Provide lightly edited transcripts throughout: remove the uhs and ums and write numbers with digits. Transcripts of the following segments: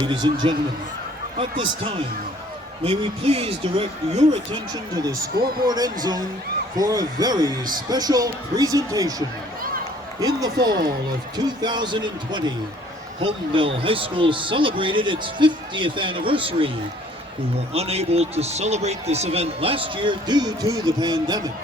Ladies and gentlemen, at this time, may we please direct your attention to the scoreboard end zone for a very special presentation. In the fall of 2020, Holmdel High School celebrated its 50th anniversary. We were unable to celebrate this event last year due to the pandemic.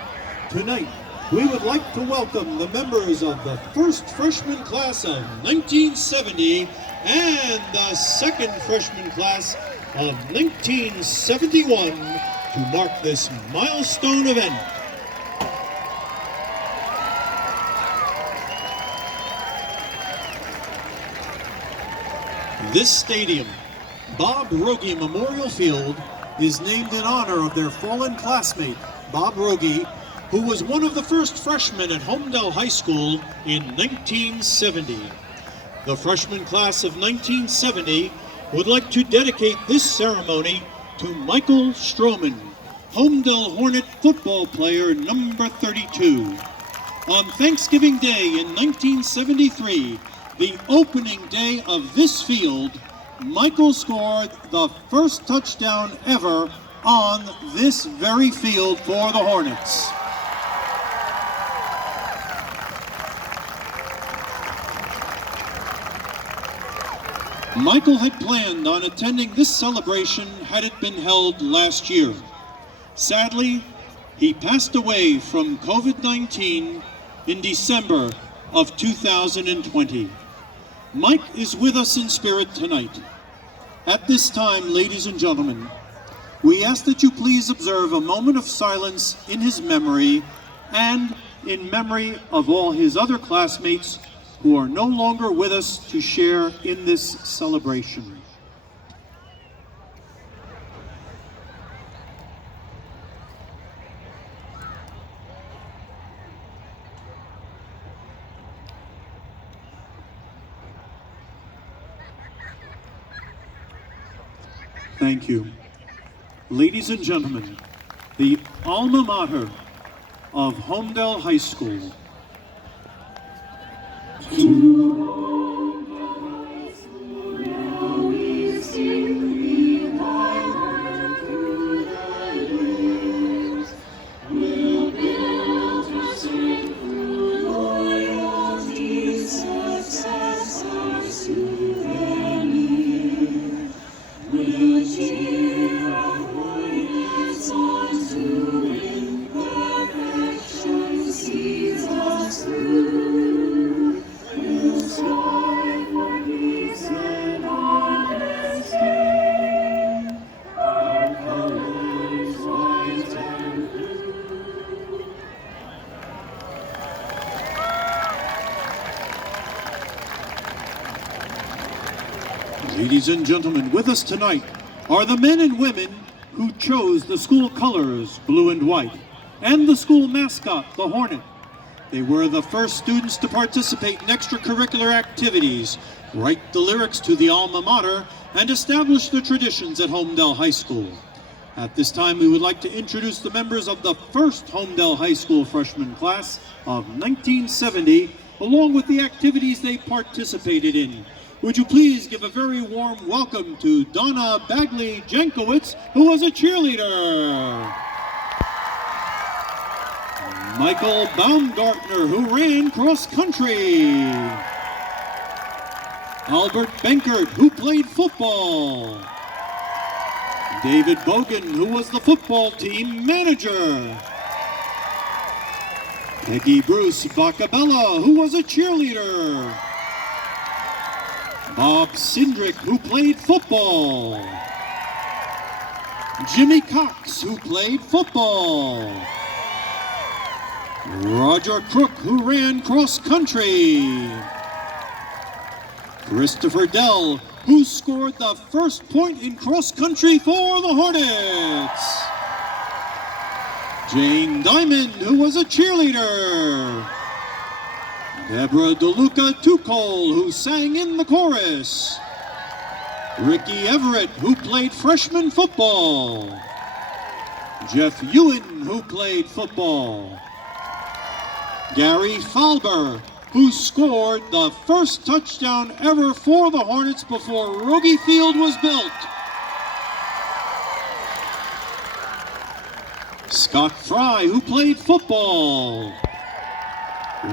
Tonight, we would like to welcome the members of the first freshman class of 1970 and the second freshman class of 1971 to mark this milestone event. This stadium, Bob Rogie Memorial Field, is named in honor of their fallen classmate, Bob Rogie, who was one of the first freshmen at Holmdel High School in 1970. The freshman class of 1970 would like to dedicate this ceremony to Michael Stroman, Holmdel Hornet football player number 32. On Thanksgiving Day in 1973, the opening day of this field, Michael scored the first touchdown ever on this very field for the Hornets. Michael had planned on attending this celebration had it been held last year. Sadly, he passed away from COVID-19 in December of 2020. Mike is with us in spirit tonight. At this time, ladies and gentlemen, we ask that you please observe a moment of silence in his memory and in memory of all his other classmates who are no longer with us to share in this celebration. Thank you. Ladies and gentlemen, the alma mater of Holmdel High School. Ladies and gentlemen, with us tonight are the men and women who chose the school colors, blue and white, and the school mascot, the Hornet. They were the first students to participate in extracurricular activities, write the lyrics to the alma mater, and establish the traditions at Holmdel High School. At this time, we would like to introduce the members of the first Holmdel High School freshman class of 1970, along with the activities they participated in. Would you please give a very warm welcome to Donna Bagley Jankowitz, who was a cheerleader. Michael Baumgartner, who ran cross country. Albert Benkert, who played football. David Bogan, who was the football team manager. Peggy Bruce Bacabella, who was a cheerleader. Bob Sindrick, who played football. Jimmy Cox, who played football. Roger Crook, who ran cross country. Christopher Dell, who scored the first point in cross country for the Hornets. Jane Diamond, who was a cheerleader. Deborah DeLuca Tukol, who sang in the chorus. Ricky Everett, who played freshman football. Jeff Ewan, who played football. Gary Falber, who scored the first touchdown ever for the Hornets before Rogie Field was built. Scott Fry, who played football.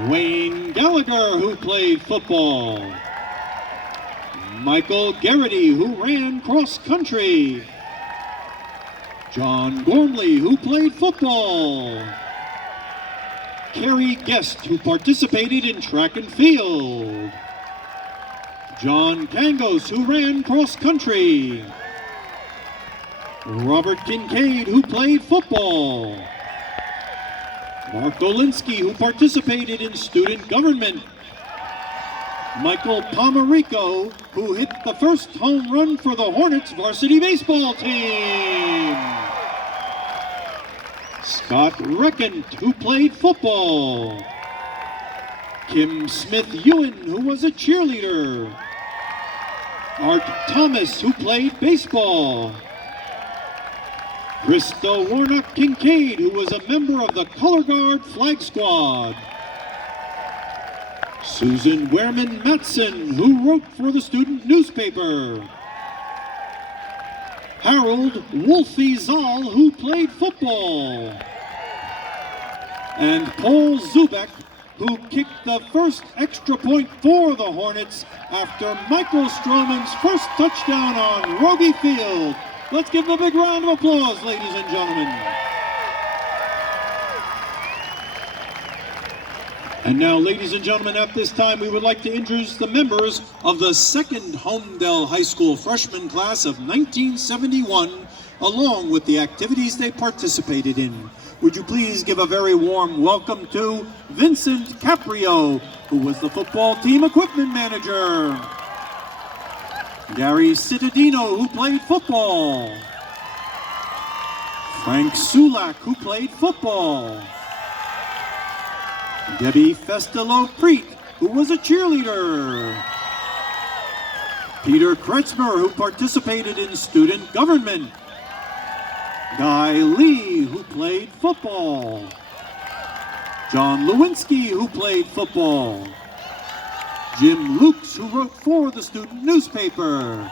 Wayne Gallagher, who played football. Michael Garrity, who ran cross country. John Gormley, who played football. Kerry Guest, who participated in track and field. John Kangos, who ran cross country. Robert Kincaid, who played football. Mark Dolinsky, who participated in student government. Michael Pomerico, who hit the first home run for the Hornets varsity baseball team. Scott Reckent, who played football. Kim Smith-Ewan, who was a cheerleader. Art Thomas, who played baseball. Krista Warnock Kincaid, who was a member of the Color Guard Flag Squad. Susan Wehrman Matson, who wrote for the student newspaper. Harold Wolfie Zoll, who played football. And Paul Zubek, who kicked the first extra point for the Hornets after Michael Stroman's first touchdown on Rogie Field. Let's give them a big round of applause, ladies and gentlemen. And now, ladies and gentlemen, at this time, we would like to introduce the members of the second Holmdel High School freshman class of 1971, along with the activities they participated in. Would you please give a very warm welcome to Vincent Caprio, who was the football team equipment manager. Gary Cittadino, who played football. Frank Sulak, who played football. Debbie Festelo-Preet, who was a cheerleader. Peter Kretzmer, who participated in student government. Guy Lee, who played football. John Lewinsky, who played football. Jim Lukes, who wrote for the student newspaper.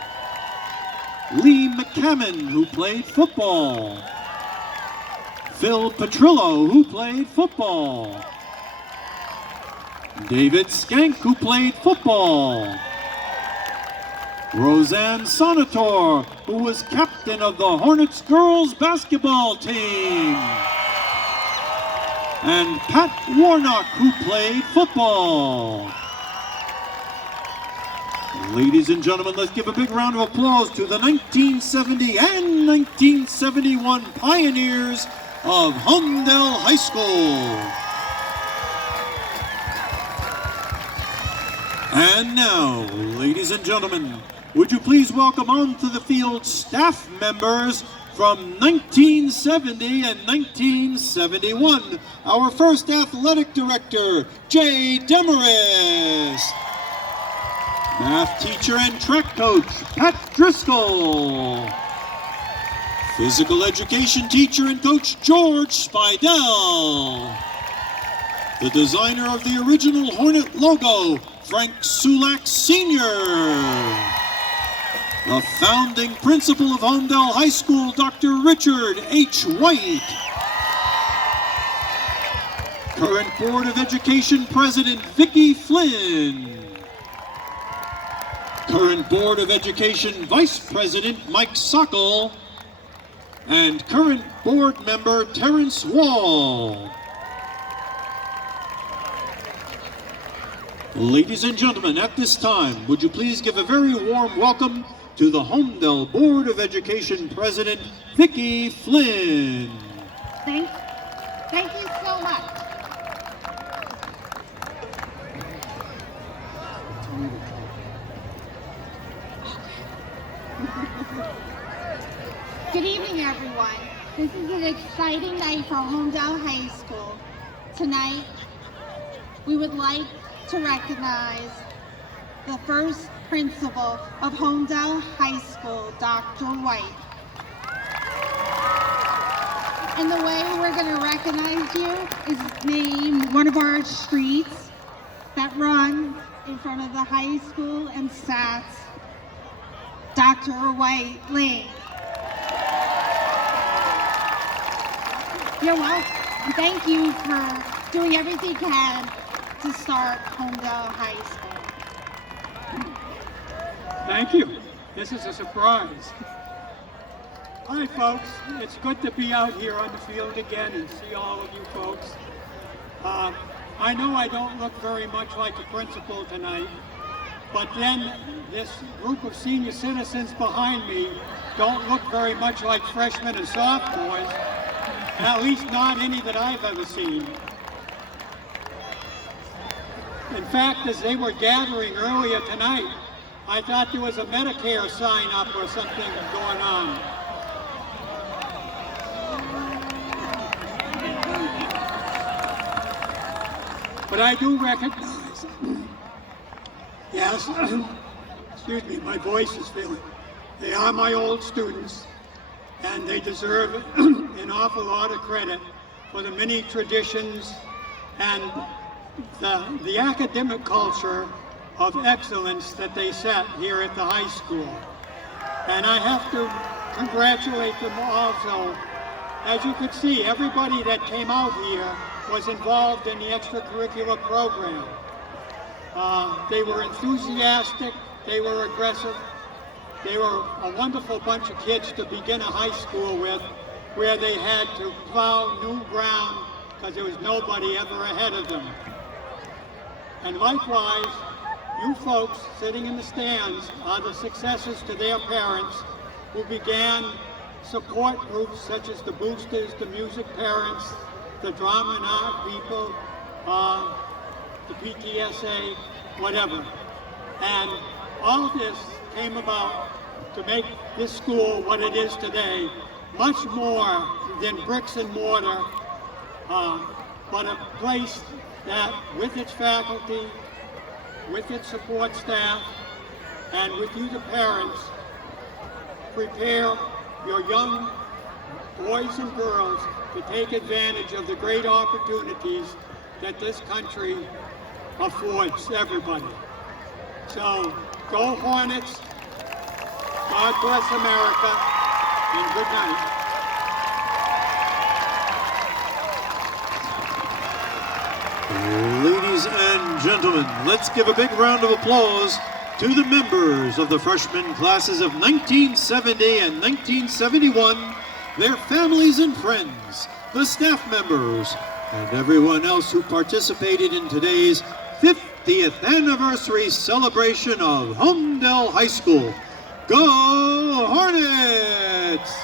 Lee McCammon, who played football. Phil Petrillo, who played football. David Skank, who played football. Roseanne Sonator, who was captain of the Hornets girls basketball team. And Pat Warnock, who played football. Ladies and gentlemen, let's give a big round of applause to the 1970 and 1971 pioneers of Holmdel High School. And now, ladies and gentlemen, would you please welcome onto the field staff members from 1970 and 1971. Our first athletic director, Jay Demarest. Math teacher and track coach, Pat Driscoll. Physical education teacher and coach, George Spidell. The designer of the original Hornet logo, Frank Sulak Sr. The founding principal of Holmdel High School, Dr. Richard H. White. Current Board of Education President, Vicki Flynn. Current Board of Education Vice President, Mike Sockel. And current board member, Terrence Wall. Ladies and gentlemen, at this time, would you please give a very warm welcome to the Holmdel Board of Education President, Vicki Flynn. Thank you so much. Good evening, everyone. This is an exciting night for Holmdel High School. Tonight, we would like to recognize the first principal of Holmdel High School, Dr. White. And the way we're going to recognize you is name one of our streets that runs in front of the high school and stats, Dr. White Lee. You're welcome. And thank you for doing everything you can to start Holmdel High School. Thank you. This is a surprise. Hi, folks. It's good to be out here on the field again and see all of you folks. I know I don't look very much like a principal tonight, but then this group of senior citizens behind me don't look very much like freshmen and sophomores, at least not any that I've ever seen. In fact, as they were gathering earlier tonight, I thought there was a Medicare sign up or something going on. But I do recognize, yes, excuse me, my voice is failing. They are my old students, and they deserve an awful lot of credit for the many traditions and the academic culture of excellence that they set here at the high school. And I have to congratulate them also. As you could see, everybody that came out here was involved in the extracurricular program. They were enthusiastic, they were aggressive, they were a wonderful bunch of kids to begin a high school with, where they had to plow new ground because there was nobody ever ahead of them. And likewise, you folks sitting in the stands are the successors to their parents who began support groups such as the Boosters, the Music Parents, the Drama and Art people, the PTSA, whatever. And all this came about to make this school what it is today, much more than bricks and mortar, but a place that with its faculty, with its support staff, and with you the parents, prepare your young boys and girls to take advantage of the great opportunities that this country affords everybody. So, go Hornets, God bless America, and good night. Ladies and gentlemen, let's give a big round of applause to the members of the freshman classes of 1970 and 1971, their families and friends, the staff members, and everyone else who participated in today's 50th anniversary celebration of Holmdel High School. Go Hornets!